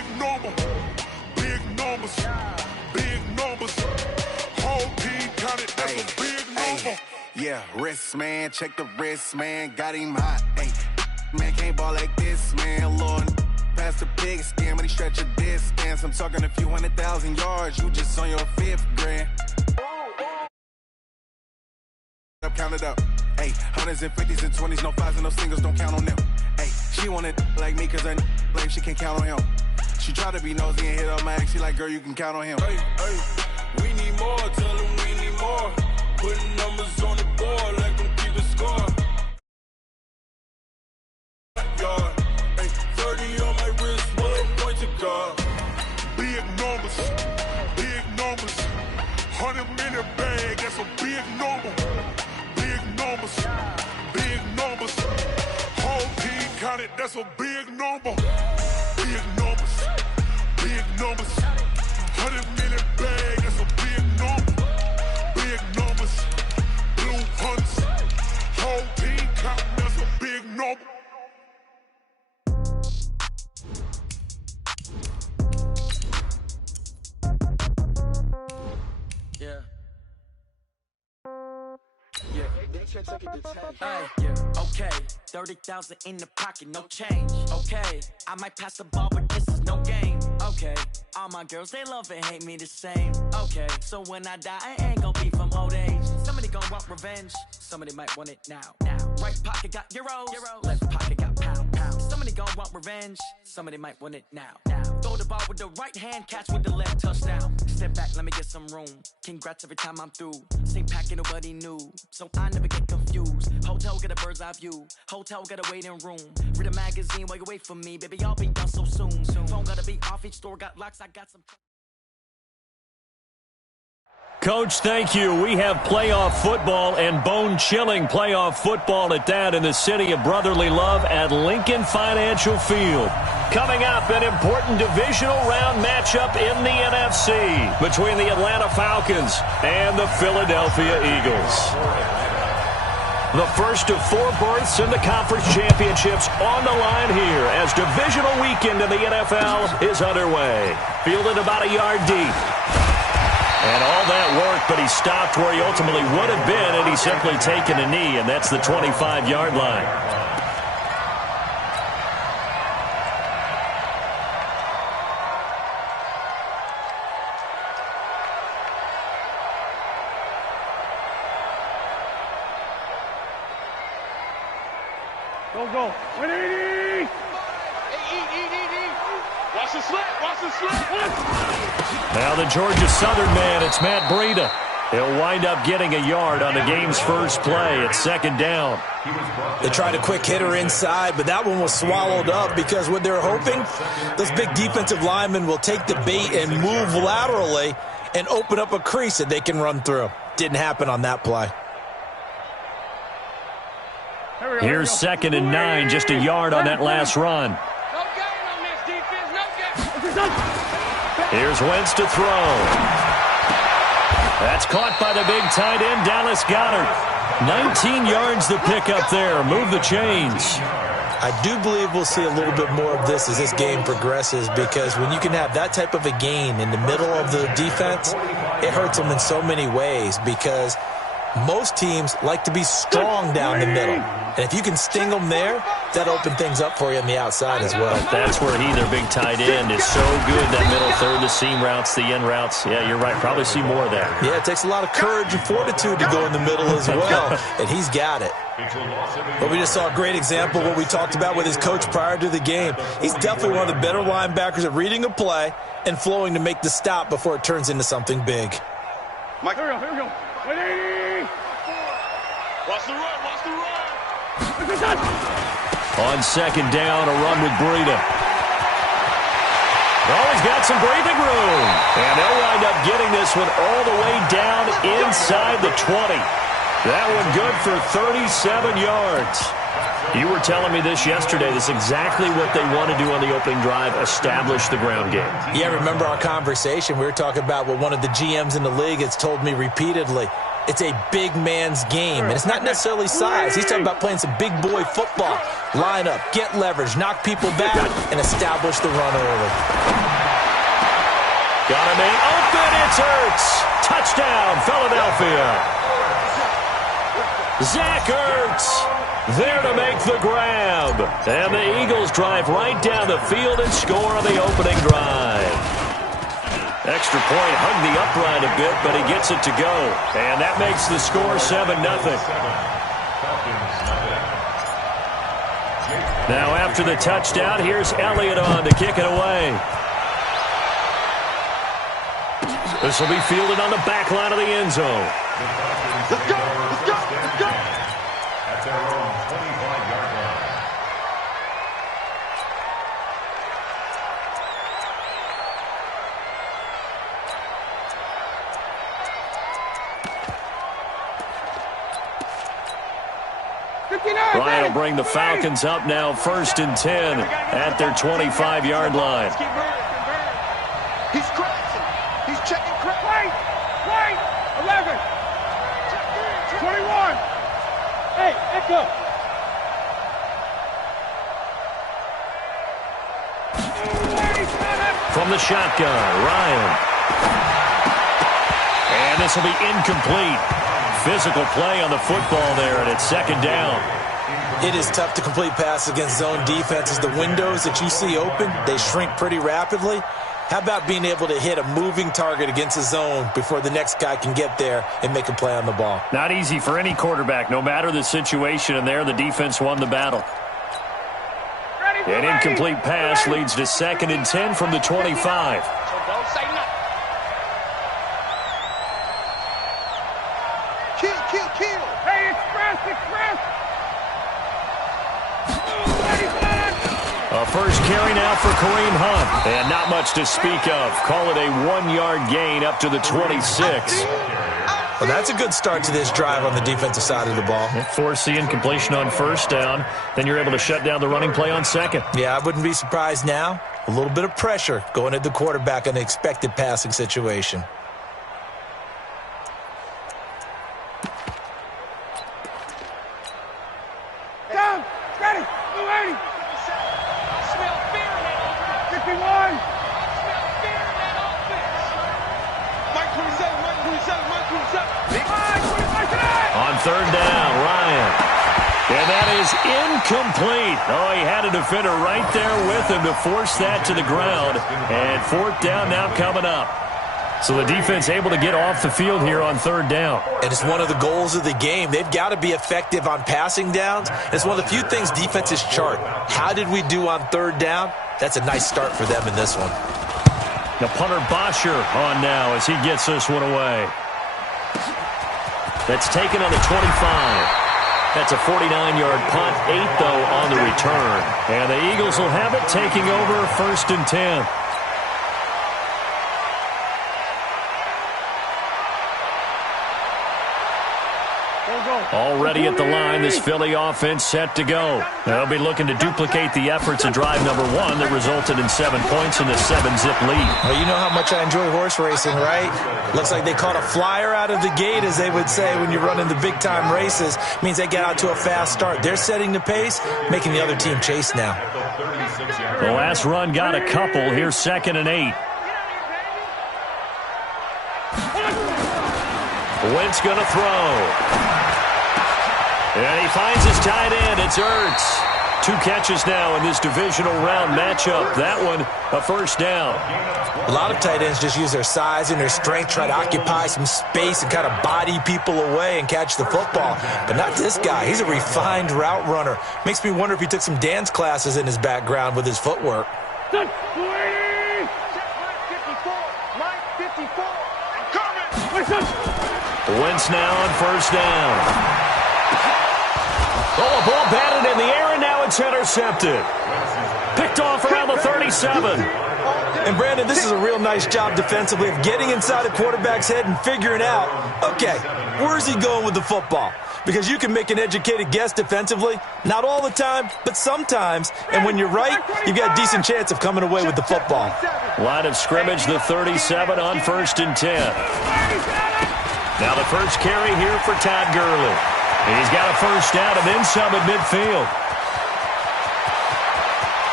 big number. Big numbers. Big numbers. Whole team counted, that's a big number. Yeah, wrist, man. Check the wrist, man. Got him hot. Hey, man, can't ball like this, man. Lord, past the pig skin when he stretch a distance. I'm talking a few 100,000 yards. You just on your 5th grand. Count it up. Hey, hundreds and 50s and 20s, no 5s and no singles, don't count on them. Hey, she wanted like me cause her like she can count on him. She tried to be nosy and hit up my ex. She like, girl, you can count on him. Hey, we need more, tell them we need more. Putting numbers on the board, let them keep the score. Hey, 30 on my wrist, one point to God. Big numbers, 100 minute bag, that's a big number. Big numbers, whole team counted, that's a big number. Big numbers, 100 minute bag, that's a big number. Big numbers, blue hunts, whole team counting, that's a big number. Okay, 30,000 in the pocket, no change. Okay, I might pass the ball, but this is no game. Okay, all my girls, they love and hate me the same. Okay, so when I die, I ain't gon' be from old age. Somebody gon' want revenge, somebody might want it now. Right pocket got euros, left pocket got pound. Somebody gon' want revenge, somebody might want it now. Throw the ball with the right hand, catch with the left, touchdown. Step back, let me get some room. Congrats every time I'm through. Same packet, nobody knew, so I never get confused. Hotel get a bird's eye view, hotel got a waiting room. Read a magazine while you wait for me, baby, I'll be done so soon. Phone gotta be off, each store got locks, I got some. Coach, thank you. We have playoff football and bone-chilling playoff football at that in the city of brotherly love at Lincoln Financial Field. Coming up, an important divisional round matchup in the NFC between the Atlanta Falcons and the Philadelphia Eagles. The first of 4 berths in the conference championships on the line here as divisional weekend in the NFL is underway. Fielded about a yard deep. And all that work, but he stopped where he ultimately would have been, and he's simply taken a knee, and that's the 25-yard line. Go. 180! Watch the slant! Now the Georgia Southern man, it's Matt Breida. He'll wind up getting a yard on the game's first play. It's 2nd down. They tried a quick hitter inside, but that one was swallowed up because what they're hoping, those big defensive linemen will take the bait and move laterally and open up a crease that they can run through. Didn't happen on that play. Here's 2nd and 9, just a yard on that last run. Here's Wentz to throw. That's caught by the big tight end, Dallas Goedert. 19 yards to pick up there. Move the chains. I do believe we'll see a little bit more of this as this game progresses, because when you can have that type of a gain in the middle of the defense, it hurts them in so many ways, because most teams like to be strong down the middle. And if you can sting them there, that opens things up for you on the outside as well. That's where their big tight end, is so good. That middle third, the seam routes, the end routes. Yeah, you're right. Probably see more of that. Yeah, it takes a lot of courage and fortitude to go in the middle as well. And he's got it. But we just saw a great example of what we talked about with his coach prior to the game. He's definitely one of the better linebackers at reading a play and flowing to make the stop before it turns into something big. Mike, here we go. 180! Watch the run. On 2nd down, a run with Breida. Oh, he's got some breathing room. And they'll wind up getting this one all the way down inside the 20. That one good for 37 yards. You were telling me this yesterday. This is exactly what they want to do on the opening drive, establish the ground game. Yeah, remember our conversation. We were talking about what one of the GMs in the league has told me repeatedly. It's a big man's game, and it's not necessarily size. He's talking about playing some big boy football. Line up, get leverage, knock people back, and establish the run early. Got him in open. It's Ertz. Touchdown, Philadelphia. Zach Ertz there to make the grab. And the Eagles drive right down the field and score on the opening drive. Extra point hugged the upright a bit, but he gets it to go. And that makes the score 7-0. Now after the touchdown, here's Elliott on to kick it away. This will be fielded on the back line of the end zone. Let's go! Let's go! Let's go! At their own 25-yard line. Ryan will bring the Falcons up now 1st and 10 at their 25-yard line. He's crashing. He's checking crash. Wait! 11! 21! Hey, Echo! From the shotgun, Ryan. And this will be incomplete. Physical play on the football there, and it's 2nd down. It is tough to complete passes against zone defenses. The windows that you see open, they shrink pretty rapidly. How about being able to hit a moving target against a zone before the next guy can get there and make a play on the ball? Not easy for any quarterback, no matter the situation, and there the defense won the battle. An incomplete pass leads to 2nd and 10 from the 25. Kill. Hey, express! A first carry now for Kareem Hunt. And not much to speak of. Call it a 1-yard gain up to the 26. Well, that's a good start to this drive on the defensive side of the ball. Force the incompletion on 1st down. Then you're able to shut down the running play on 2nd. Yeah, I wouldn't be surprised now. A little bit of pressure going at the quarterback in an expected passing situation. Down! Ready! 280! 51! Mike 27. On 3rd down, Ryan. And that is incomplete. Oh, he had a defender right there with him to force that to the ground. And 4th down now coming up. So the defense able to get off the field here on 3rd down. And it's one of the goals of the game. They've got to be effective on passing downs. It's one of the few things defenses chart. How did we do on 3rd down? That's a nice start for them in this one. Now punter Bosher on now as he gets this one away. That's taken on the 25. That's a 49-yard punt, 8 though on the return. And the Eagles will have it taking over 1st and 10. Already at the line, this Philly offense set to go. They'll be looking to duplicate the efforts of drive number 1 that resulted in 7 points in the 7-zip lead. Well, you know how much I enjoy horse racing, right? Looks like they caught a flyer out of the gate, as they would say when you're running the big-time races. Means they get out to a fast start. They're setting the pace, making the other team chase now. The last run got a couple. Here's 2nd and 8. Wentz going to throw. And he finds his tight end. It's Ertz. 2 catches now in this divisional round matchup. That one, a 1st down. A lot of tight ends just use their size and their strength, try to occupy some space and kind of body people away and catch the football. But not this guy. He's a refined route runner. Makes me wonder if he took some dance classes in his background with his footwork. Good. 54. I'm coming. Wentz now on 1st down. Oh, a ball batted in the air, and now it's intercepted. Picked off around the 37. And, Brandon, this is a real nice job defensively of getting inside a quarterback's head and figuring out, okay, where's he going with the football? Because you can make an educated guess defensively, not all the time, but sometimes. And when you're right, you've got a decent chance of coming away with the football. Line of scrimmage, the 37 on 1st and 10. Now the first carry here for Todd Gurley. He's got a first down and then some at midfield.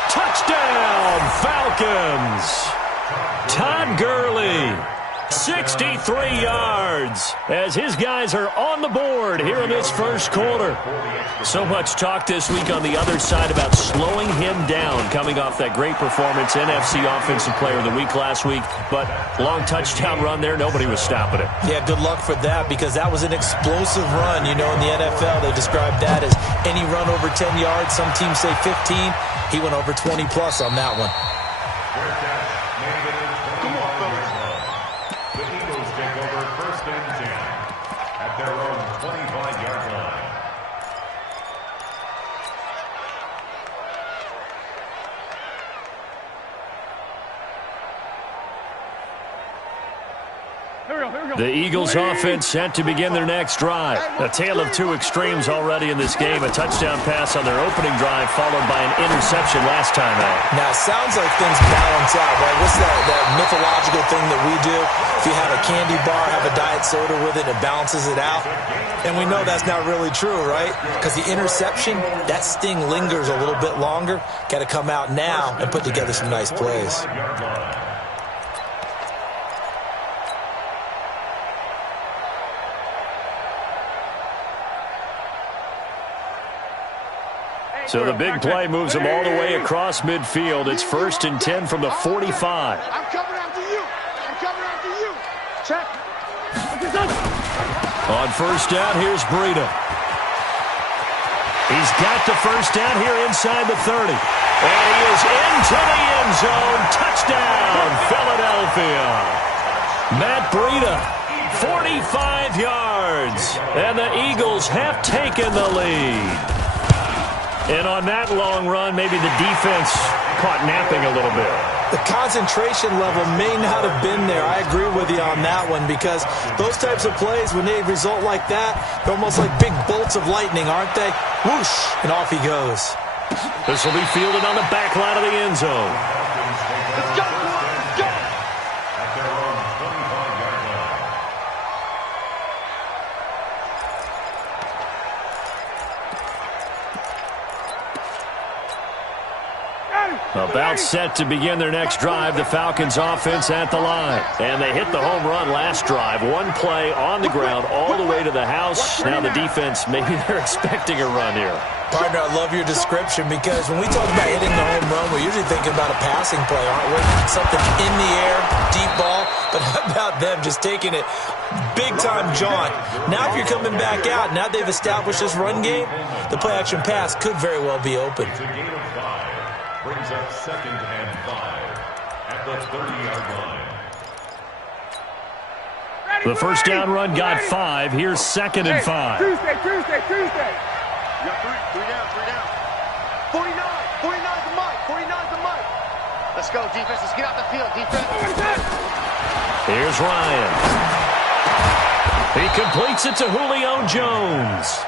Touchdown, Falcons! Todd Gurley, 63 yards, as his guys are on the board here in this first quarter. So much talk this week on the other side about slowing him down, coming off that great performance, NFC Offensive Player of the Week last week. But long touchdown run there, nobody was stopping it. Yeah, good luck for that, because that was an explosive run. You know, in the NFL, they describe that as any run over 10 yards. Some teams say 15. He went over 20-plus on that one. Come on, fellas. The Eagles take over first and 10 at their own 25-yard line. The Eagles offense set to begin their next drive. A tale of two extremes already in this game. A touchdown pass on their opening drive followed by an interception last time out. Now, it sounds like things balance out, right? What's that mythological thing that we do? If you have a candy bar, have a diet soda with it, it balances it out. And we know that's not really true, right? Because the interception, that sting lingers a little bit longer. Got to come out now and put together some nice plays. So the big play moves them all the way across midfield. It's first and 10 from the 45. I'm coming after you. I'm coming after you. Check. On first down, here's Breida. He's got the first down here inside the 30. And he is into the end zone. Touchdown, Philadelphia. Matt Breida, 45 yards. And the Eagles have taken the lead. And on that long run, maybe the defense caught napping a little bit. The concentration level may not have been there. I agree with you on that one, because those types of plays, when they result like that, they're almost like big bolts of lightning, aren't they? Whoosh, and off he goes. This will be fielded on the back line of the end zone. Let's go. Let's go. At their own 25-yard line. About set to begin their next drive, the Falcons offense at the line. And they hit the home run last drive. One play on the ground all the way to the house. Now the defense, maybe they're expecting a run here. Partner, I love your description, because when we talk about hitting the home run, we're usually thinking about a passing play, aren't we? Something in the air, deep ball. But how about them just taking it big-time jaunt? Now if you're coming back out, now they've established this run game, the play-action pass could very well be open. It's a gain of 5. Brings up second and 5 at the 30-yard line. The first down run got 5. Here's second and 5. Tuesday. You got three down. 49's the mic. 49's the mic. Let's go, defense. Let's get out the field, defense. Here's Ryan. He completes it to Julio Jones.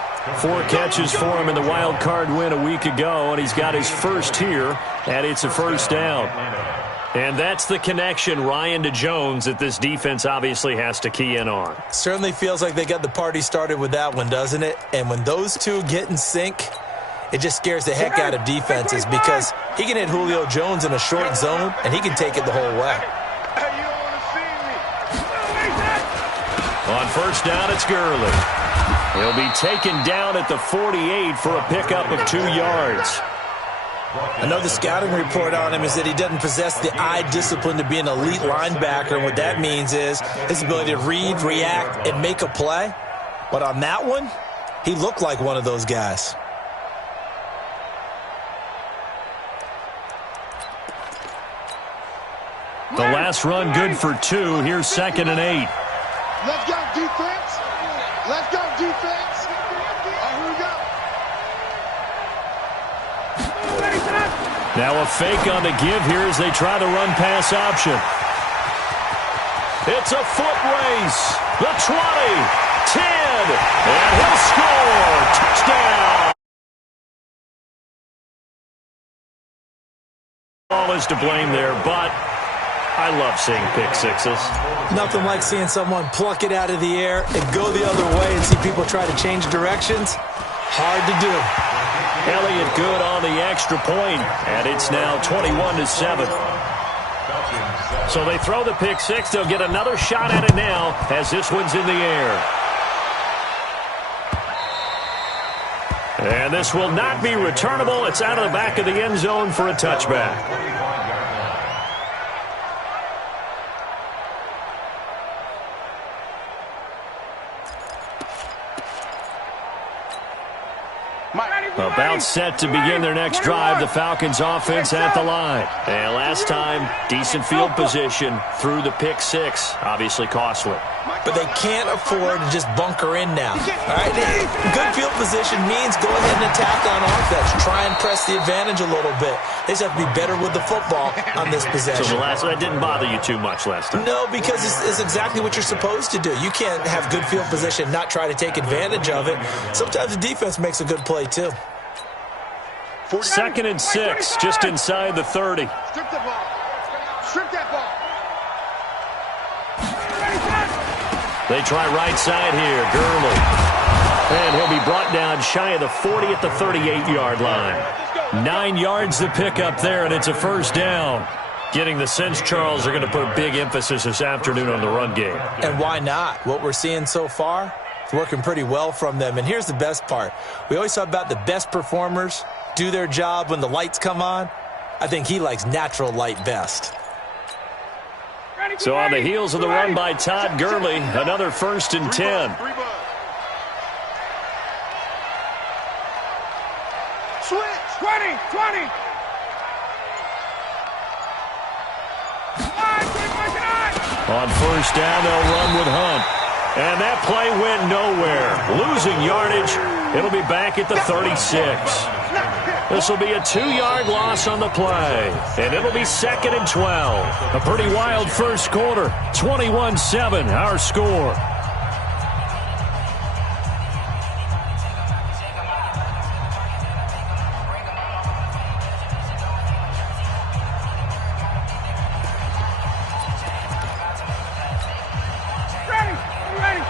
4 catches for him in the wild card win a week ago, and he's got his first here, and it's a first down. And that's the connection, Ryan to Jones, that this defense obviously has to key in on. Certainly feels like they got the party started with that one, doesn't it? And when those two get in sync, it just scares the heck out of defenses, because he can hit Julio Jones in a short zone, and he can take it the whole way. Hey, you don't want to see me. On first down, it's Gurley. He'll be taken down at the 48 for a pickup of 2 yards. I know the scouting report on him is that he doesn't possess the eye discipline to be an elite linebacker, and what that means is his ability to read, react, and make a play. But on that one, he looked like one of those guys. The last run good for 2. Here's second and 8. Let's go, defense. Let's go, defense. Here we go. Now a fake on the give here as they try the run-pass option. It's a foot race. The 20, 10, and he'll score. Touchdown. All is to blame there, but I love seeing pick sixes. Nothing like seeing someone pluck it out of the air and go the other way and see people try to change directions. Hard to do. Elliott good on the extra point, and it's now 21-7. So they throw the pick six. They'll get another shot at it now as this one's in the air. And this will not be returnable. It's out of the back of the end zone for a touchback. About set to begin their next drive, the Falcons offense at the line. And last time, decent field position through the pick six. Obviously costly. But they can't afford to just bunker in now. All right? Good field position means go ahead and attack on offense. Try and press the advantage a little bit. They just have to be better with the football on this possession. So that didn't bother you too much last time? No, because it's exactly what you're supposed to do. You can't have good field position, not try to take advantage of it. Sometimes the defense makes a good play too. 2nd and 6, just inside the 30. Strip the ball. Strip that ball. They try right side here, Gurley. And he'll be brought down shy of the 40 at the 38-yard line. 9 yards to pick up there, and it's a first down. Getting the sense, Charles, are going to put a big emphasis this afternoon on the run game. And why not? What we're seeing so far is working pretty well from them. And here's the best part. We always talk about the best performers do their job when the lights come on. I think he likes natural light best. So on the heels of the run by Todd Gurley, another 1st and 10. Switch. 20. On 1st down, they'll run with Hunt. And that play went nowhere. Losing yardage. It'll be back at the 36. This will be a 2-yard loss on the play. And it'll be 2nd and 12. A pretty wild first quarter. 21-7, our score. Ready.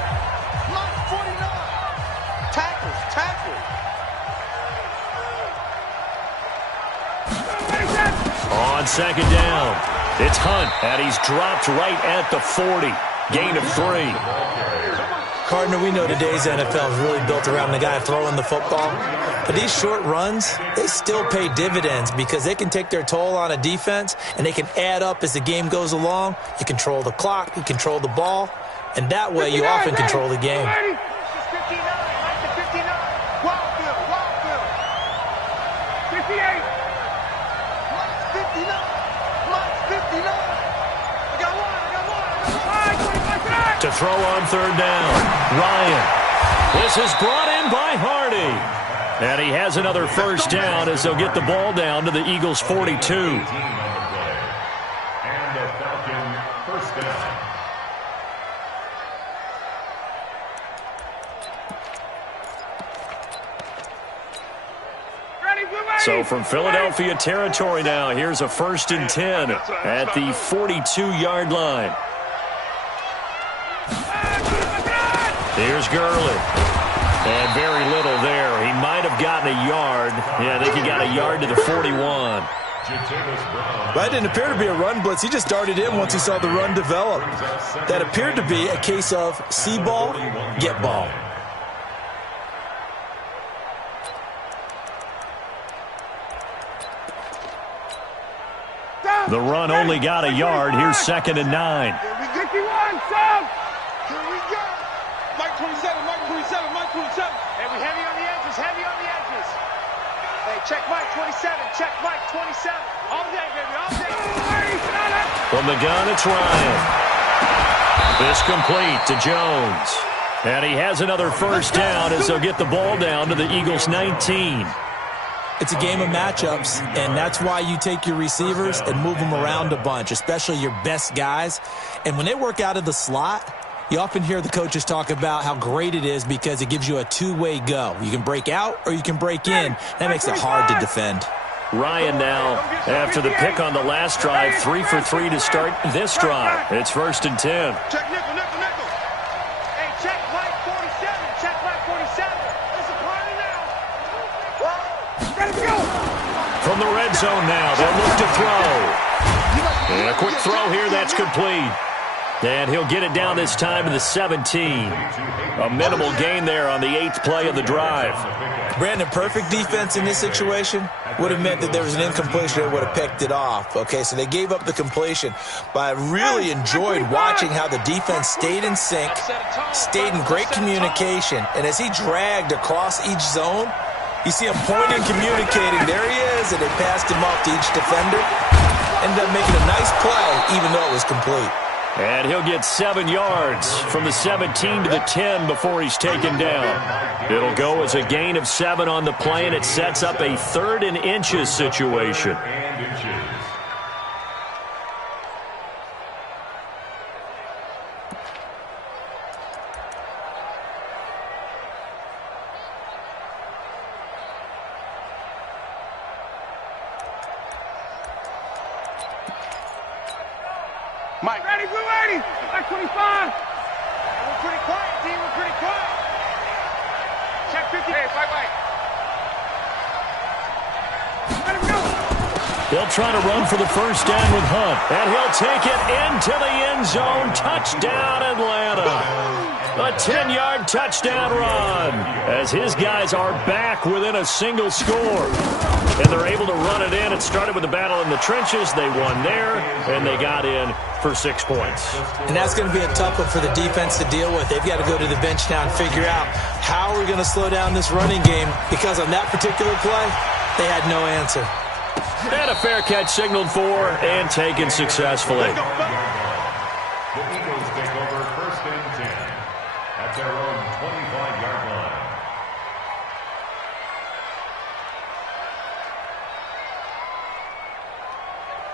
Line 49. Tackle. On 2nd down, it's Hunt, and he's dropped right at the 40. Gain of 3. Gardner, we know today's NFL is really built around the guy throwing the football. But these short runs, they still pay dividends because they can take their toll on a defense, and they can add up as the game goes along. You control the clock, you control the ball, and that way you often control the game. 59. 58. 59. I got one. To throw on 3rd down, Ryan. This is brought in by Hardy. And he has another first down as they'll get the ball down to the Eagles' 42. And the Falcon 1st down. So from Philadelphia territory now, here's a 1st and 10 at the 42-yard line. Here's Gurley. And very little there. He might have gotten a yard. Yeah, I think he got a yard to the 41. That didn't appear to be a run blitz. He just darted in once he saw the run develop. That appeared to be a case of see ball, get ball. The run only got a yard. Here's 2nd and 9. Here we go. Mike 27. Hey, we heavy on the edges. Hey, check Mike 27. All day, baby, all day. From the gun, it's Ryan. This complete to Jones. And he has another first down as they'll get the ball down to the Eagles' 19. It's a game of matchups, and that's why you take your receivers and move them around a bunch, especially your best guys. And when they work out of the slot, you often hear the coaches talk about how great it is because it gives you a two-way go. You can break out or you can break in. That makes it hard to defend. Ryan now, after the pick on the last drive, 3 for 3 to start this drive. It's 1st and 10. Check nickel, nickel, nickel. Hey, check Mike 47. Check Mike 47. Listen, party now. Ready to go. From the red zone now, they'll look to throw. And a quick throw here, that's complete. And he'll get it down this time to the 17. A minimal gain there on the 8th play of the drive. Brandon, perfect defense in this situation would have meant that there was an incompletion that would have picked it off. Okay, so they gave up the completion. But I really enjoyed watching how the defense stayed in sync, stayed in great communication. And as he dragged across each zone, you see him pointing, communicating. There he is, and they passed him off to each defender. Ended up making a nice play, even though it was complete. And he'll get 7 yards from the 17 to the 10 before he's taken down. It'll go as a gain of 7 on the play, and it sets up a 3rd and inches situation. Mike. Ready, blue 80. Like 25. We're pretty quiet, team. We're pretty quiet. Check 50. Hey, Mike. Let him go. They'll try to run for the first down with Hunt. And he'll take it into the end zone. Touchdown, Atlanta. A 10-yard touchdown run as his guys are back within a single score. And they're able to run it in. It started with a battle in the trenches. They won there, and they got in for 6 points. And that's going to be a tough one for the defense to deal with. They've got to go to the bench now and figure out how we're going to slow down this running game, because on that particular play, they had no answer. And a fair catch signaled for and taken successfully. The Eagles take over 1st and 10 at their own 25-yard line.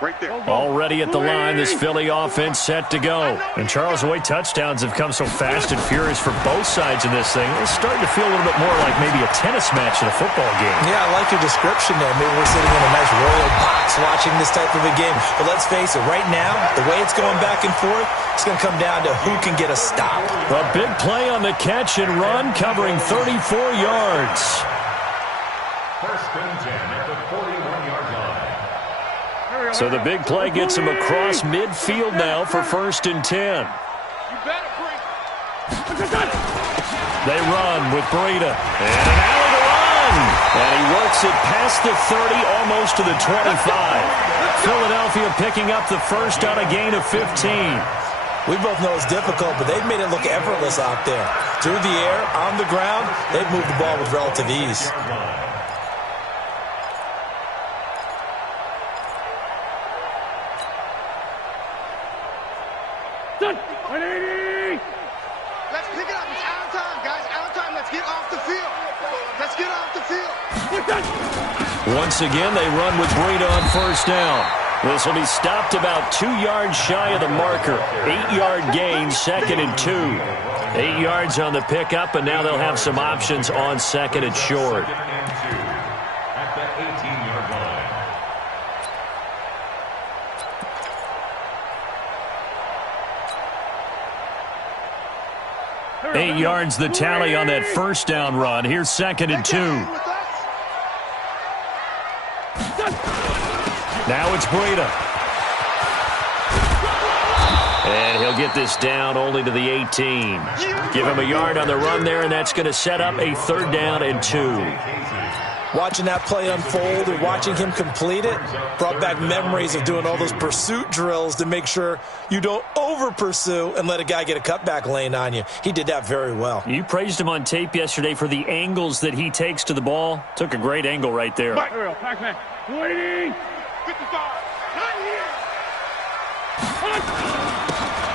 Right there. Already at the line, this Philly offense set to go. And Charles, the way touchdowns have come so fast and furious for both sides in this thing, it's starting to feel a little bit more like maybe a tennis match in a football game. Yeah, I like your description there. Maybe we're sitting in a nice royal box watching this type of a game. But let's face it, right now, the way it's going back and forth, it's going to come down to who can get a stop. A big play on the catch and run, covering 34 yards. 1st and 10 at the 41-yard line. So the big play gets him across midfield now for 1st and 10. You better bring. They run with Breida. And an alley to run. And he works it past the 30, almost to the 25. Philadelphia picking up the first on a gain of 15. We both know it's difficult, but they've made it look effortless out there. Through the air, on the ground, they've moved the ball with relative ease. Let's pick it up. It's out of time, guys. Out of time. Let's get off the field. Let's get off the field. Once again, they run with Breida on 1st down. This will be stopped about 2 yards shy of the marker. 8-yard gain, 2nd and 2. 8 yards on the pickup, and now they'll have some options on 2nd and short. At the 18-yard line. 8 yards the tally on that 1st down run. Here's 2nd and 2. Now it's Breida. And he'll get this down only to the 18. Give him a yard on the run there, and that's going to set up a 3rd down and 2. Watching that play unfold and watching him complete it brought back memories of doing all those pursuit drills to make sure you don't over-pursue and let a guy get a cutback lane on you. He did that very well. You praised him on tape yesterday for the angles that he takes to the ball. Took a great angle right there. Pac-Man. Waiting. 55. Not here.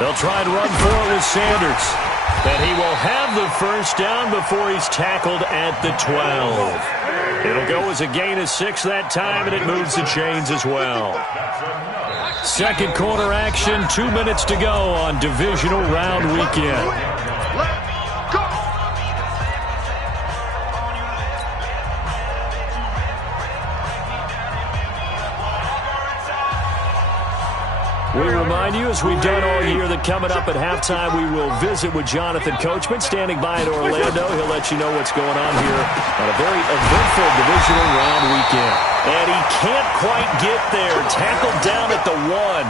They'll try and run for it with Sanders. And he will have the first down before he's tackled at the 12. It'll go as a gain of 6 that time, and it moves the chains as well. Second quarter action, 2 minutes to go on divisional round weekend. as we've done all year, that coming up at halftime, we will visit with Jonathan Coachman, standing by in Orlando. He'll let you know what's going on here on a very eventful divisional round weekend. And he can't quite get there. Tackled down at the 1.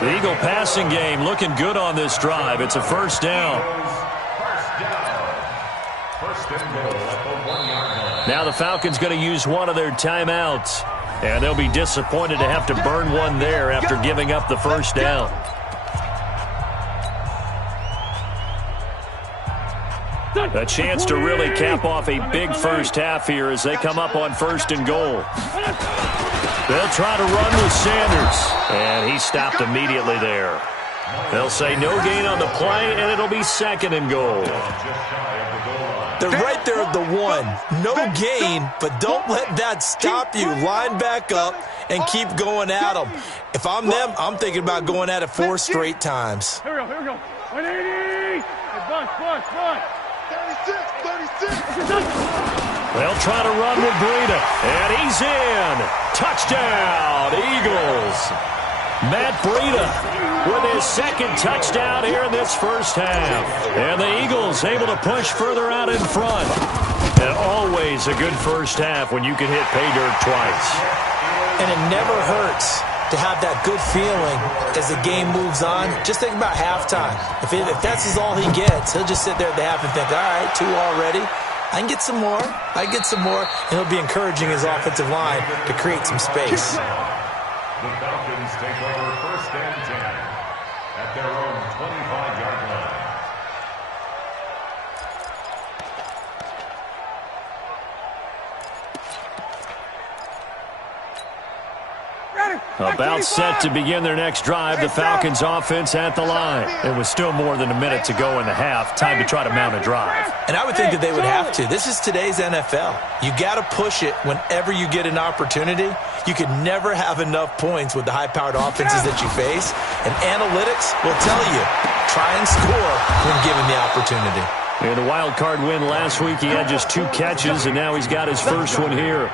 The Eagle passing game looking good on this drive. It's a first down. First and goal at the 1-yard line. Now the Falcons going to use one of their timeouts. And they'll be disappointed to have to burn one there after giving up the first down. A chance to really cap off a big first half here as they come up on first and goal. They'll try to run with Sanders. And he stopped immediately there. They'll say no gain on the play, and it'll be second and goal. They're right there at the 1. No gain, but don't let that stop you. Line back up and keep going at them. If I'm them, I'm thinking about going at it 4 straight times. Here we go. 180. Hey, bus. 36. They'll try to run with Breida, and he's in. Touchdown, Eagles. Matt Breida with his second touchdown here in this first half. And the Eagles able to push further out in front. And always a good first half when you can hit pay dirt twice. And it never hurts to have that good feeling as the game moves on. Just think about halftime. If that's all he gets, he'll just sit there at the half and think, all right, 2 already. I can get some more. And he'll be encouraging his offensive line to create some space. The Falcons take over first and 10 at their own 25-yard line. About set to begin their next drive, the Falcons offense at the line. It was still more than a minute to go in the half. Time to try to mount a drive. And I would think that they would have to. This is today's NFL. You got to push it whenever you get an opportunity. You can never have enough points with the high-powered offenses that you face. And analytics will tell you, try and score when given the opportunity. In a wild card win last week, he had just 2 catches, and now he's got his first one here.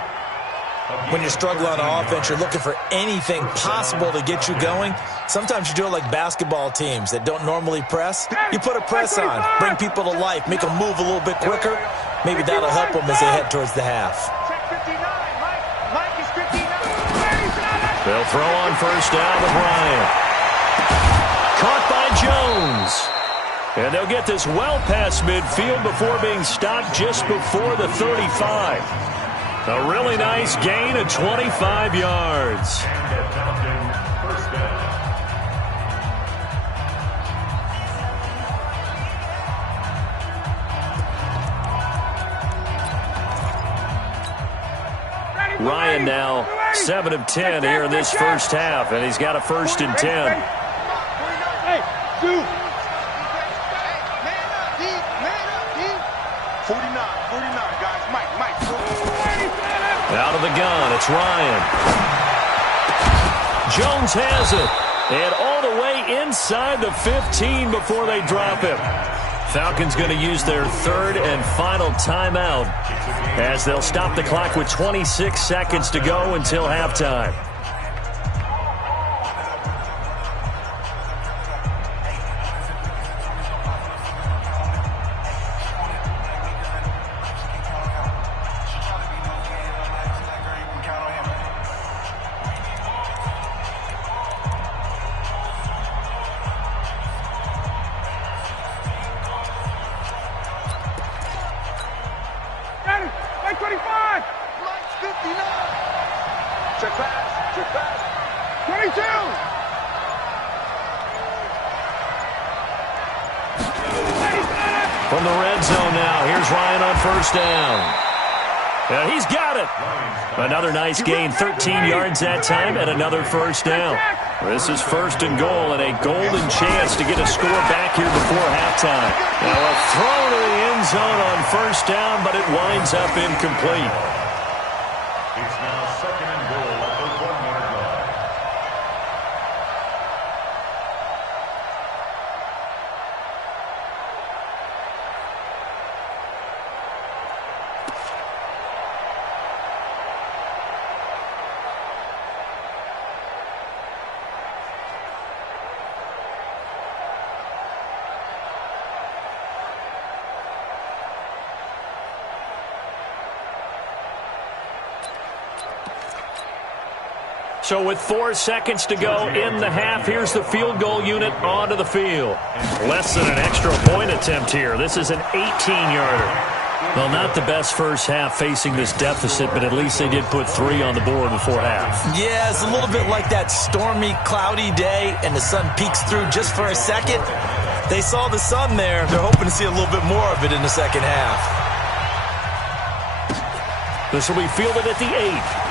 When you're struggling on offense, you're looking for anything possible to get you going. Sometimes you do it like basketball teams that don't normally press. You put a press on, bring people to life, make them move a little bit quicker. Maybe that'll help them as they head towards the half. They'll throw on first down to Bryant. Caught by Jones. And they'll get this well past midfield before being stopped just before the 35. A really nice gain of 25 yards. First down. Ryan now 7 of 10 here in this first half, and he's got a first and 10. Hey, 2. 49, guys. Mike. Out of the gun, it's Ryan. Jones has it. And all the way inside the 15 before they drop him. Falcons going to use their 3rd and final timeout as they'll stop the clock with 26 seconds to go until halftime. From the red zone now, here's Ryan on first down. And he's got it. Another nice gain, 13 yards that time, and another first down. This is first and goal, and a golden chance to get a score back here before halftime. Now a throw to the end zone on first down, but it winds up incomplete. It's now second and goal at the 1-yard line. So with 4 seconds to go in the half, here's the field goal unit onto the field. Less than an extra point attempt here. This is an 18-yarder. Well, not the best first half facing this deficit, but at least they did put 3 on the board before half. Yeah, it's a little bit like that stormy, cloudy day, and the sun peeks through just for a second. They saw the sun there. They're hoping to see a little bit more of it in the second half. This will be fielded at the 8.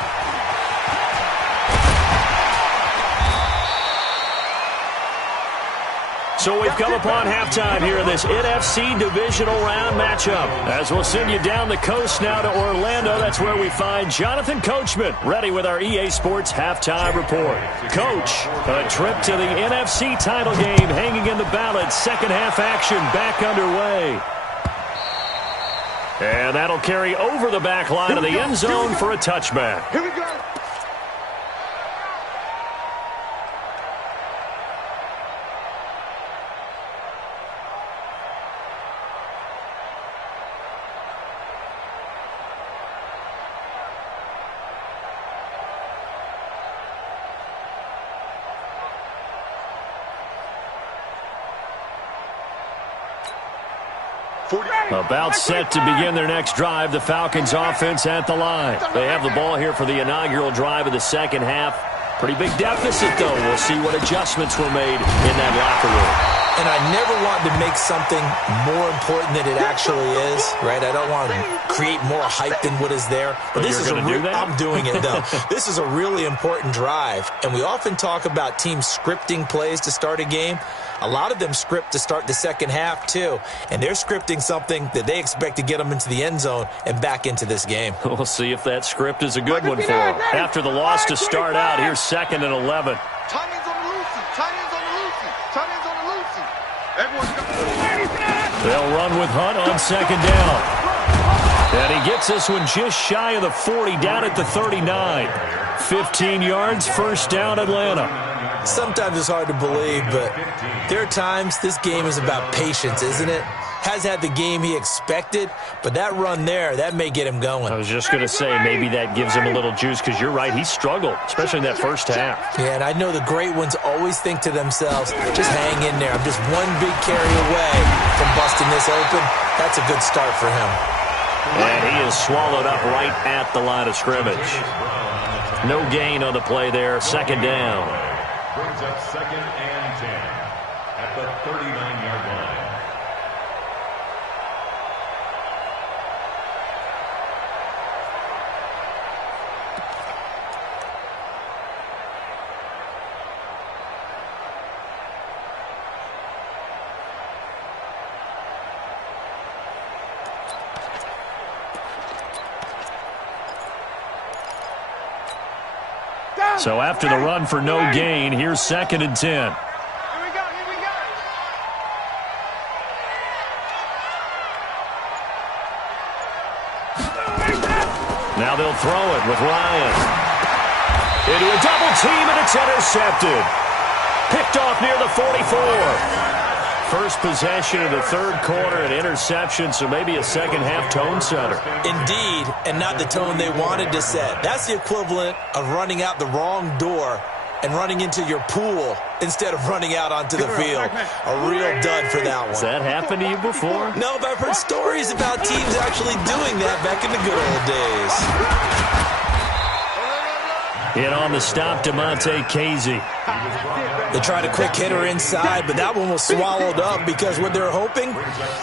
So we've come upon halftime here in this NFC divisional round matchup. As we'll send you down the coast now to Orlando, that's where we find Jonathan Coachman, ready with our EA Sports halftime report. Coach, a trip to the NFC title game hanging in the balance. Second half action back underway. And that'll carry over the back line of the end zone for a touchback. Here we go. About set to begin their next drive, the Falcons offense at the line. They have the ball here for the inaugural drive of the second half. Pretty big deficit, though. We'll see what adjustments were made in that locker room. And I never want to make something more important than it actually is, right? I don't want to create more hype than what is there. But this is I'm doing it, though. This is a really important drive. And we often talk about teams scripting plays to start a game. A lot of them script to start the second half, too. And they're scripting something that they expect to get them into the end zone and back into this game. We'll see if that script is a good one for them. After the loss to start out, here's 2nd and 11. Tight ends on the loosey. Tight ends on the loosey. Tight ends on the loosey. Everyone's got. They'll run with Hunt on 2nd down. And he gets this one just shy of the 40, down at the 39. 15 yards, first down, Atlanta. Sometimes it's hard to believe, but there are times this game is about patience, isn't it? Has had the game he expected, but that run there, that may get him going. I was just going to say, maybe that gives him a little juice, because you're right, he struggled, especially in that first half. Yeah, and I know the great ones always think to themselves, just hang in there. I'm just one big carry away from busting this open. That's a good start for him. And he is swallowed up right at the line of scrimmage. No gain on the play there, 2nd down. Brings up 2nd and 10 at the 39-yard line. So after the run for no gain, here's 2nd and 10. Here we go. Here we go. Now they'll throw it with Ryan. Into a double team, and it's intercepted. Picked off near the 44. First possession of the 3rd quarter, an interception, so maybe a second half tone setter. Indeed, and not the tone they wanted to set. That's the equivalent of running out the wrong door and running into your pool instead of running out onto the field. A real dud for that one. Has that happened to you before? No, but I've heard stories about teams actually doing that back in the good old days. In on the stop, DeMonte Casey. They tried a quick hitter inside, but that one was swallowed up because what they're hoping,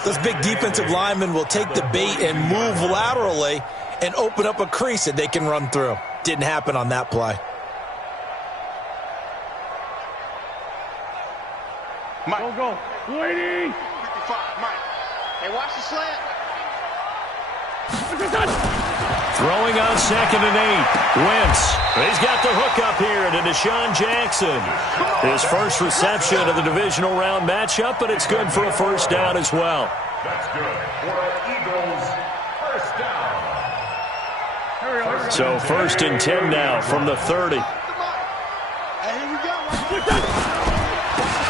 those big defensive linemen will take the bait and move laterally and open up a crease that they can run through. Didn't happen on that play. Mike. Go. 20. 55. Mike. Hey, watch the slant. Throwing on 2nd and 8. Wentz. He's got the hook up here to Deshaun Jackson. His first reception of the divisional round matchup, but it's good for a first down as well. That's good for Eagles. First down. So 1st and 10 now from the 30. Hey, here we go.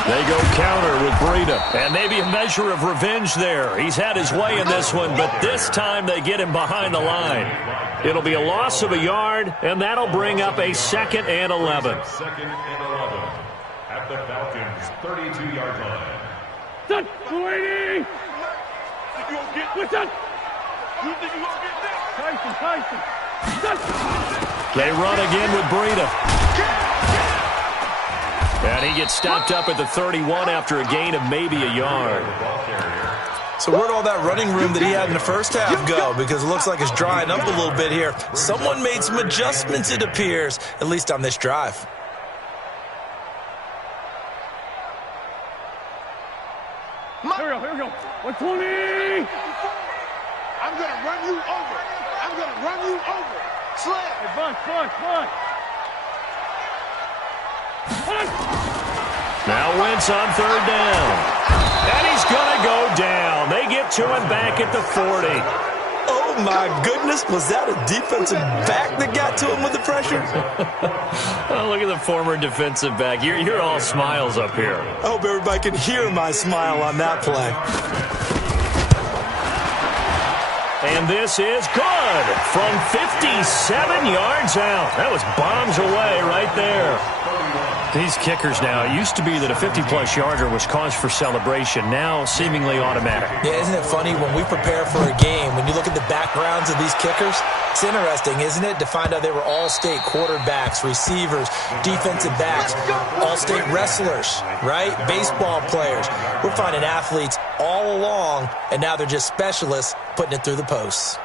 They go counter with Breida. And maybe a measure of revenge there. He's had his way in this one, but this time they get him behind the line. It'll be a loss of a yard, and that'll bring up a 2nd and 11. 2nd and 11 at the Falcons' 32-yard line. Done. 280. You gonna get what's that? You think you gonna get that? Tyson. Done. They run again with Breida. And he gets stopped up at the 31 after a gain of maybe a yard. So where'd all that running room that he had in the first half go? Because it looks like it's drying up a little bit here. Someone made some adjustments, it appears, at least on this drive. Here we go. 120. I'm going to run you over. Slam. Hey, Bunch. Now Wentz on 3rd down. And he's going to go down. They get to him back at the 40. Oh, my goodness. Was that a defensive back that got to him with the pressure? Oh, look at the former defensive back. You're all smiles up here. I hope everybody can hear my smile on that play. And this is good from 57 yards out. That was bombs away right there. These kickers now, it used to be that a 50-plus yarder was cause for celebration. Now seemingly automatic. Yeah, isn't it funny when we prepare for a game, when you look at the backgrounds of these kickers, it's interesting, isn't it, to find out they were all-state quarterbacks, receivers, defensive backs, all-state wrestlers, right? Baseball players. We're finding athletes all along, and now they're just specialists putting it through the posts.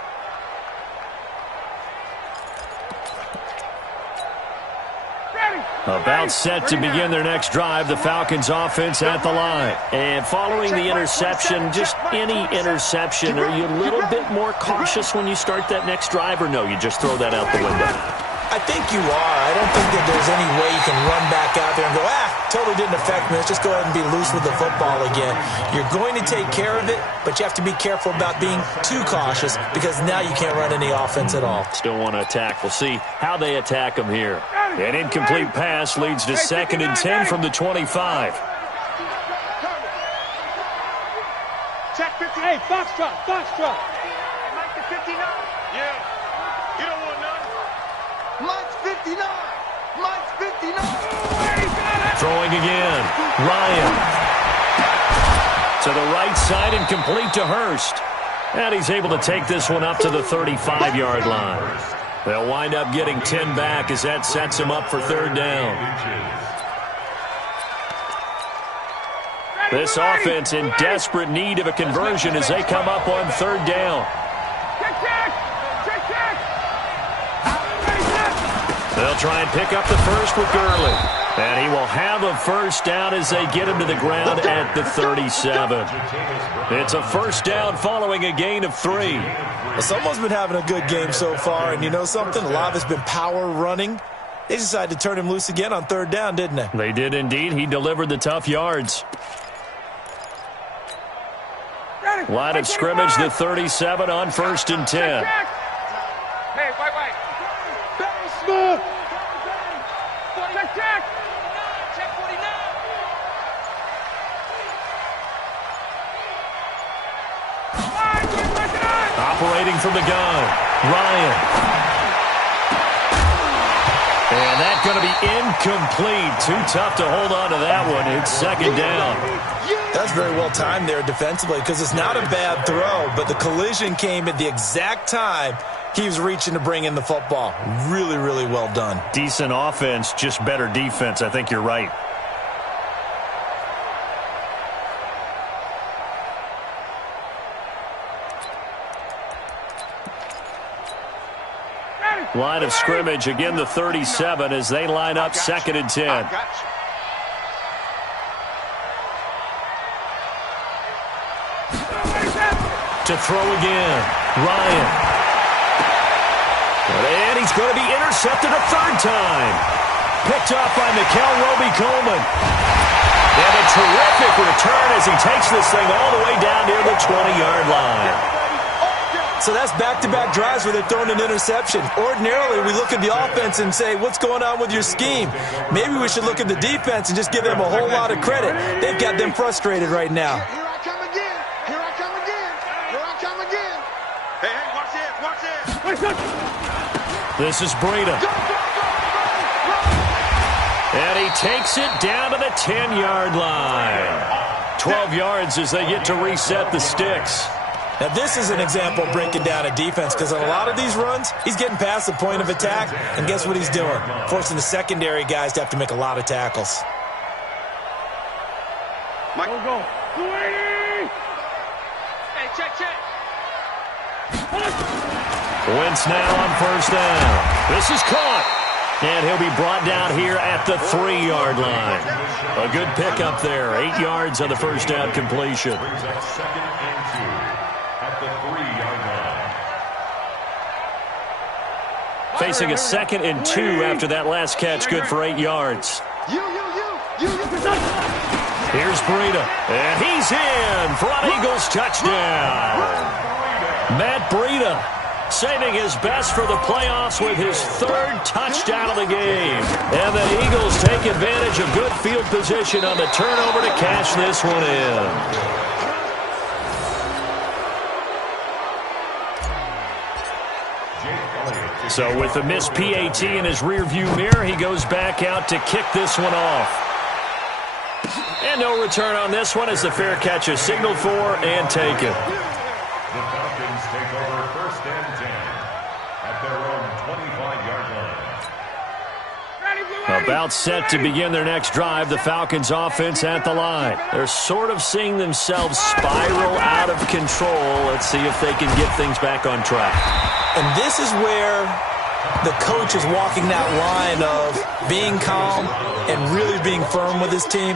About set to begin their next drive, the Falcons offense at the line. And following the interception, just any interception, are you a little bit more cautious when you start that next drive, or no, you just throw that out the window? I think you are. I don't think that there's any way you can run back out there and go, totally didn't affect me. Let's just go ahead and be loose with the football again. You're going to take care of it, but you have to be careful about being too cautious because now you can't run any offense at all. Still want to attack. We'll see how they attack them here. An incomplete pass leads to 2nd and 10 from the 25. Check 50. Hey, Foxtrot. Mike to 59. Yeah. You don't want none. Mike's 59. Throwing again. Ryan. To the right side and complete to Hurst. And he's able to take this one up to the 35-yard line. They'll wind up getting 10 back as that sets him up for 3rd down. This offense in desperate need of a conversion as they come up on 3rd down. They'll try and pick up the first with Gurley. And he will have a 1st down as they get him to the ground at the 37. It's a 1st down following a gain of 3. Well, someone's been having a good game so far, and you know something? A lot of it's been power running. They decided to turn him loose again on 3rd down, didn't they? They did indeed. He delivered the tough yards. Line of scrimmage, the 37 on 1st and 10. Hey, wait. Smooth. Check. Check 49. Operating from the gun, Ryan. And that's going to be incomplete. Too tough to hold on to that one. It's 2nd down. That's very well timed there defensively because it's not a bad throw, but the collision came at the exact time he was reaching to bring in the football. Really, really well done. Decent offense, just better defense. I think you're right. Line of scrimmage, again the 37 as they line up 2nd and 10. To throw again, Ryan. And he's going to be intercepted a 3rd time. Picked off by Mikel Roby-Coleman. And a terrific return as he takes this thing all the way down near the 20-yard line. So that's back-to-back drives where they're throwing an interception. Ordinarily, we look at the offense and say, what's going on with your scheme? Maybe we should look at the defense and just give them a whole lot of credit. They've got them frustrated right now. Here I come again. Here I come again. Here I come again. Hey, watch this, watch this. This is Breida. And he takes it down to the 10-yard line. 12 yards as they get to reset the sticks. Now, this is an example of breaking down a defense because on a lot of these runs, he's getting past the point of attack, and guess what he's doing? Forcing the secondary guys to have to make a lot of tackles. Mike, go. Hey, check. Wentz now on first down. This is caught. And he'll be brought down here at the 3-yard line. A good pickup there. 8 yards on the first down completion. Brings up 2nd and 2 at the 3-yard line. Facing a 2nd and 2 after that last catch. Good for 8 yards. Here's Breida. And he's in for an Eagles touchdown. Matt Breida saving his best for the playoffs with his 3rd touchdown of the game. And the Eagles take advantage of good field position on the turnover to cash this one in. So with the missed PAT in his rearview mirror, he goes back out to kick this one off. And no return on this one as the fair catch is signaled for and taken. The Falcons take over 1st and 10 at their own 25-yard line. About set to begin their next drive, the Falcons offense at the line. They're sort of seeing themselves spiral out of control. Let's see if they can get things back on track. And this is where the coach is walking that line of being calm and really being firm with his team.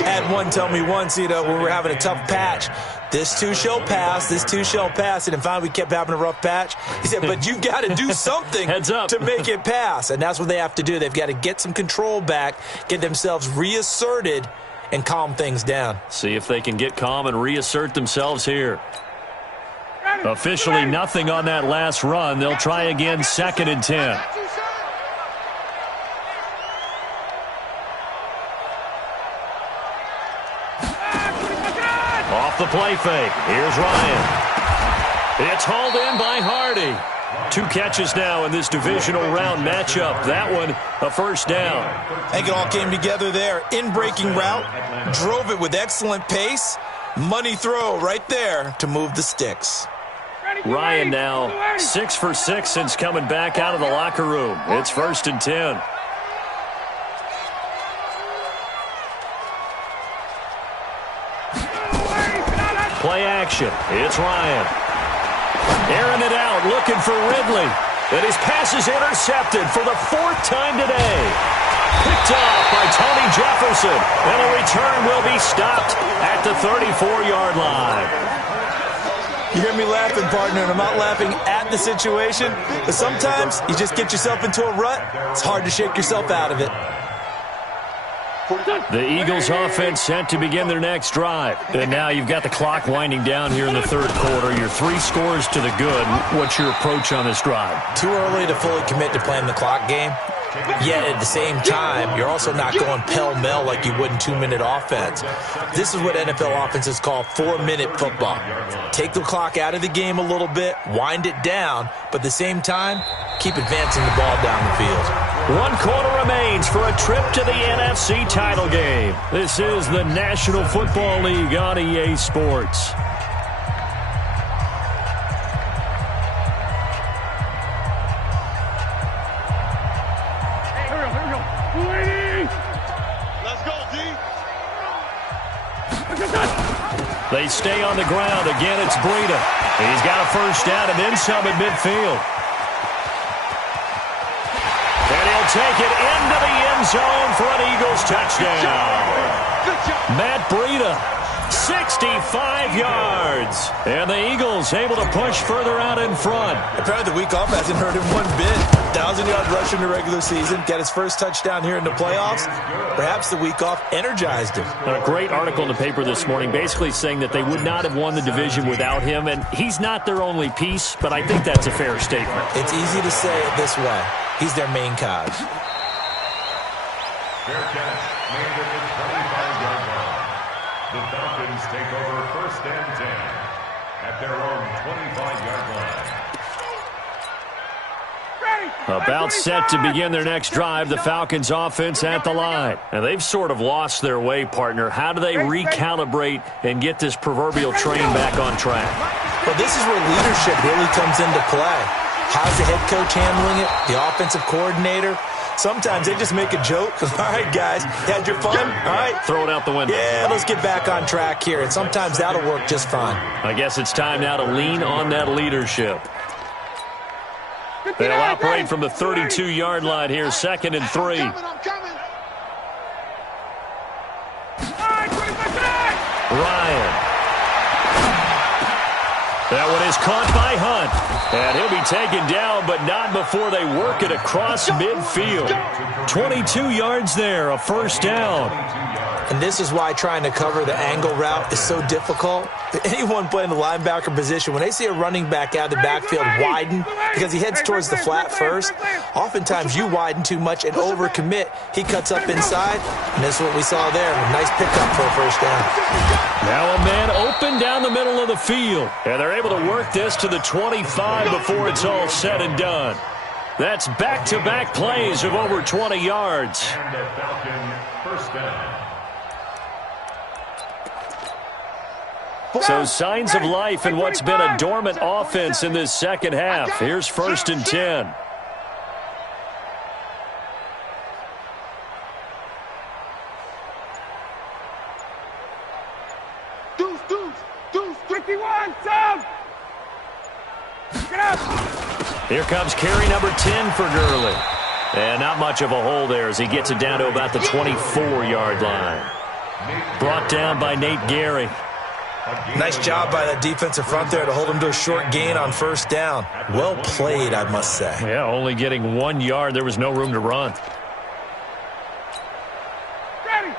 Had one tell me once, when we were having a tough patch, this too shall pass, this too shall pass. And finally we kept having a rough patch. He said, but you've got to do something Heads up. to make it pass. And that's what they have to do. They've got to get some control back, get themselves reasserted, and calm things down. See if they can get calm and reassert themselves here. Officially nothing on that last run. They'll try again 2nd and 10. Off the play fake. Here's Ryan. It's hauled in by Hardy. 2 catches now in this divisional round matchup. That one, a first down. I think it all came together there. In-breaking route, drove it with excellent pace. Money throw right there to move the sticks. Ryan now 6 for 6 since coming back out of the locker room. It's 1st and 10. Play action. It's Ryan. Airing it out, looking for Ridley. And his pass is intercepted for the 4th time today. Picked off by Tony Jefferson. And a return will be stopped at the 34-yard line. You hear me laughing, partner, and I'm not laughing at the situation. But sometimes you just get yourself into a rut. It's hard to shake yourself out of it. The Eagles offense set to begin their next drive. And now you've got the clock winding down here in the 3rd quarter. You're 3 scores to the good. What's your approach on this drive? Too early to fully commit to playing the clock game. Yet at the same time, you're also not going pell-mell like you would in 2-minute offense. This is what NFL offenses call 4-minute football. Take the clock out of the game a little bit, wind it down, but at the same time, keep advancing the ball down the field. 1 quarter remains for a trip to the NFC title game. This is the National Football League on EA Sports. They stay on the ground. Again, it's Breida. He's got a first down and then some at midfield. And he'll take it into the end zone for an Eagles touchdown. Matt Breida 65 yards. And the Eagles able to push further out in front. Apparently the week off hasn't hurt him one bit. 1,000-yard rush in the regular season. Got his first touchdown here in the playoffs. Perhaps the week off energized him. A great article in the paper this morning basically saying that they would not have won the division without him. And he's not their only piece, but I think that's a fair statement. It's easy to say it this way. He's their main cog. Fair catch, made at the 25-yard line. The Falcons take over first and 10 at their own 25-yard line. About set to begin their next drive, the Falcons offense at the line. And they've sort of lost their way, partner. How do they recalibrate and get this proverbial train back on track? Well, this is where leadership really comes into play. How's the head coach handling it? The offensive coordinator? Sometimes they just make a joke. All right, guys, had your fun? All right. Throw it out the window. Yeah, let's get back on track here. And sometimes that'll work just fine. I guess it's time now to lean on that leadership. They'll operate from the 32-yard line here, 2nd and 3. I'm coming. Ryan. That one is caught by Hunt. And he'll be taken down, but not before they work it across midfield. 22 yards there, a first down. And this is why trying to cover the angle route is so difficult. Anyone playing the linebacker position, when they see a running back out of the backfield widen because he heads towards the flat first, oftentimes you widen too much and overcommit. He cuts up inside, and this is what we saw there. A nice pickup for a first down. Now a man open down the middle of the field. And they're able to work this to the 25 before it's all said and done. That's back-to-back plays of over 20 yards. And a Falcon first down. So signs of life in what's been a dormant offense in this second half. Here's 1st and 10. Deuce, 51, Sam! Get up! Here comes carry number 10 for Gurley. And not much of a hole there as he gets it down to about the 24-yard line. Brought down by Nate Gary. Nice job by that defensive front there to hold him to a short gain on first down. Well played, I must say. Yeah, only getting 1 yard. There was no room to run. Ready,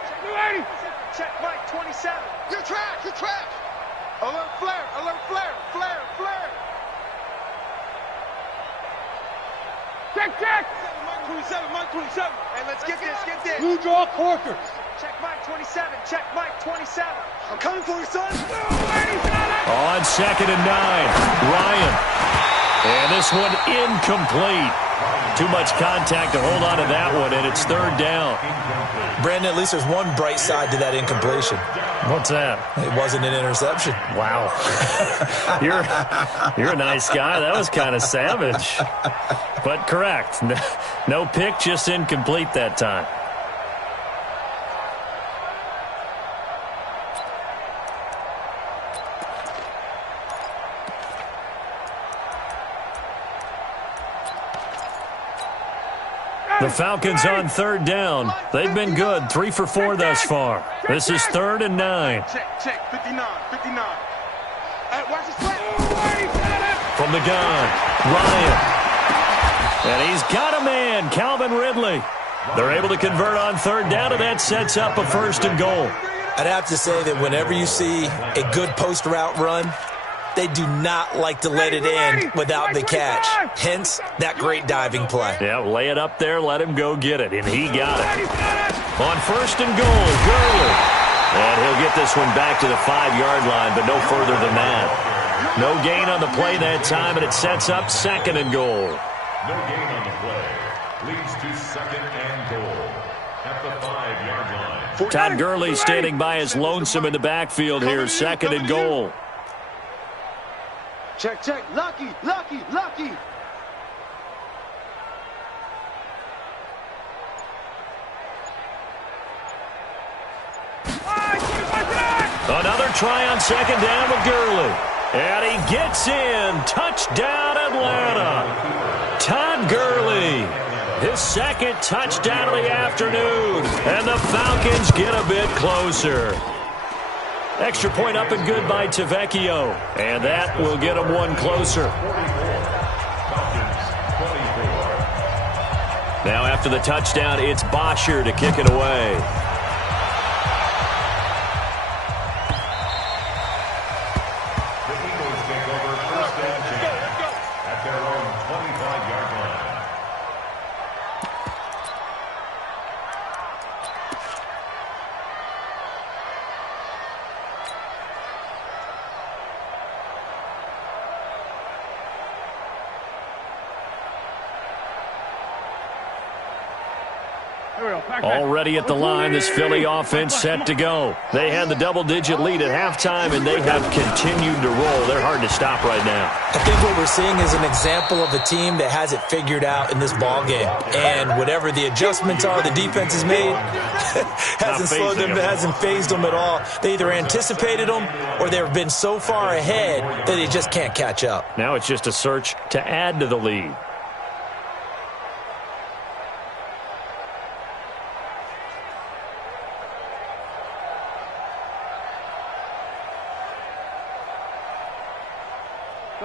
check Mike, 27. You're trash. Alert flare, flare. Check. Mike 27. Hey, let's get this. You draw quarters. Check Mike 27. I'm coming for you, son. On 2nd and 9, Ryan. And this one incomplete. Too much contact to hold on to that one, and it's 3rd down. Brandon, at least there's one bright side to that incompletion. What's that? It wasn't an interception. Wow. You're a nice guy. That was kind of savage. But correct. No pick, just incomplete that time. The Falcons on 3rd down. They've been good, 3 for 4 thus far. This is 3rd and 9. Check, 59. Hey, watch this play. From the gun, Ryan. And he's got a man, Calvin Ridley. They're able to convert on 3rd down, and that sets up a 1st and goal. I'd have to say that whenever you see a good post route run, they do not like to let it in without the catch. Hence, that great diving play. Yeah, lay it up there, let him go get it, and he got it. On 1st and goal, Gurley. And he'll get this one back to the 5-yard line, but no further than that. No gain on the play that time, and it sets up 2nd and goal. No gain on the play. Leads to 2nd and goal at the 5-yard line. Todd Gurley standing by his lonesome in the backfield here, 2nd and goal. Check. Lucky. Another try on 2nd down with Gurley. And he gets in. Touchdown, Atlanta. Todd Gurley. His 2nd touchdown of the afternoon. And the Falcons get a bit closer. Extra point up and good by Tavecchio. And that will get him one closer. Now after the touchdown, it's Bosher to kick it away. The Eagles take over first and 10 at their own 25-yard line. Already at the line, this Philly offense set to go. They had the double-digit lead at halftime, and they have continued to roll. They're hard to stop right now. I think what we're seeing is an example of a team that has it figured out in this ball game. And whatever the adjustments are the defense has made hasn't slowed them, hasn't phased them at all. They either anticipated them or they've been so far ahead that they just can't catch up. Now it's just a search to add to the lead.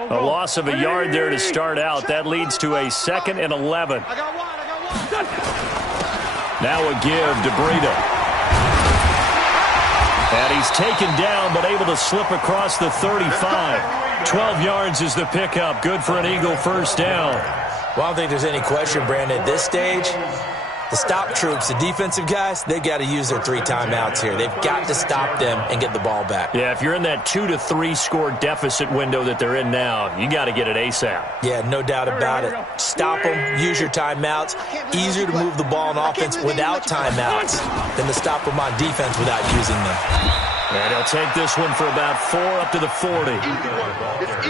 A loss of a yard there to start out. That leads to a 2nd and 11. Now a give to Breida. And he's taken down but able to slip across the 35. 12 yards is the pickup. Good for an Eagle first down. Well, I don't think there's any question, Brandon, at this stage. The stop troops, the defensive guys, they got to use their 3 timeouts here. They've got to stop them and get the ball back. Yeah, if you're in that 2 to 3 score deficit window that they're in now, you got to get it ASAP. Yeah, no doubt about it. Stop them, use your timeouts. Easier to move the ball on offense without timeouts than to stop them on defense without using them. And he'll take this one for about 4 up to the 40.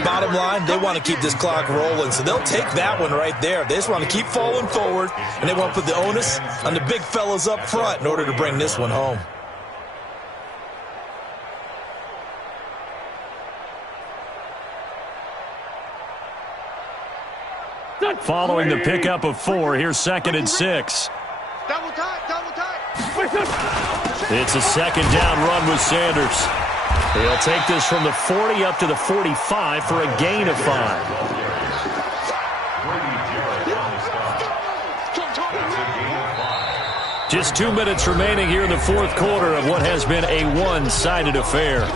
Bottom line, they want to keep this clock rolling, so they'll take that one right there. They just want to keep falling forward, and they want to put the onus on the big fellas up front in order to bring this one home. Following the pickup of 4, here's 2nd and 6. Double tight, double tight. It's a 2nd down run with Sanders. He'll take this from the 40 up to the 45 for a gain of 5. Just 2 minutes remaining here in the 4th quarter of what has been a one-sided affair.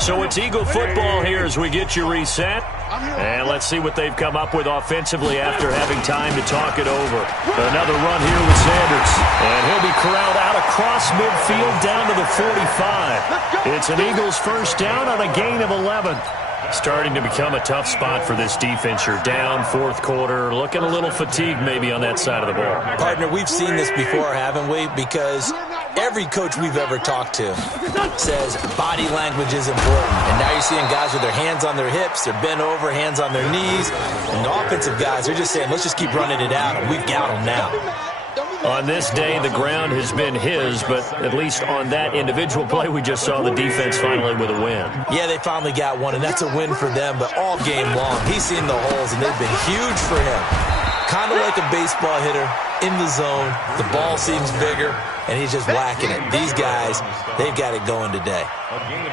So it's Eagle football here as we get you reset. And let's see what they've come up with offensively after having time to talk it over. Another run here with Sanders. And he'll be corralled out across midfield down to the 45. It's an Eagles first down on a gain of 11. Starting to become a tough spot for this defense. You're down 4th quarter, looking a little fatigued maybe on that side of the ball. Partner, we've seen this before, haven't we? Because every coach we've ever talked to says body language is important. And now you're seeing guys with their hands on their hips, they're bent over, hands on their knees. And the offensive guys are just saying, let's just keep running it out, and we've got them now. On this day, the ground has been his, but at least on that individual play, we just saw the defense finally with a win. Yeah, they finally got one, and that's a win for them, but all game long, he's seen the holes, and they've been huge for him. Kind of like a baseball hitter in the zone. The ball seems bigger, and he's just whacking it. These guys, they've got it going today.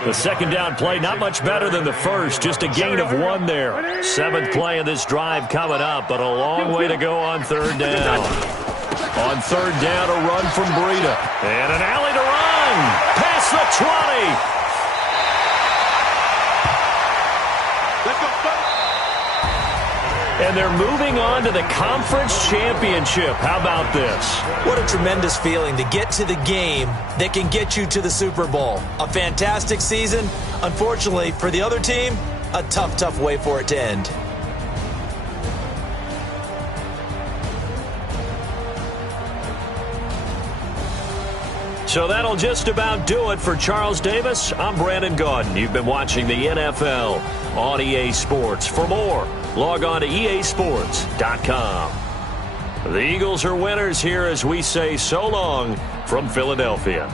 The 2nd down play, not much better than the first, just a gain of 1 there. 7th play of this drive coming up, but a long way to go on 3rd down. On 3rd down, a run from Breida. And an alley to run. Past the 20. Let's go, And they're moving on to the conference championship. How about this? What a tremendous feeling to get to the game that can get you to the Super Bowl. A fantastic season. Unfortunately, for the other team, a tough, tough way for it to end. So that'll just about do it for Charles Davis. I'm Brandon Gaudin. You've been watching the NFL on EA Sports. For more, log on to easports.com. The Eagles are winners here as we say so long from Philadelphia.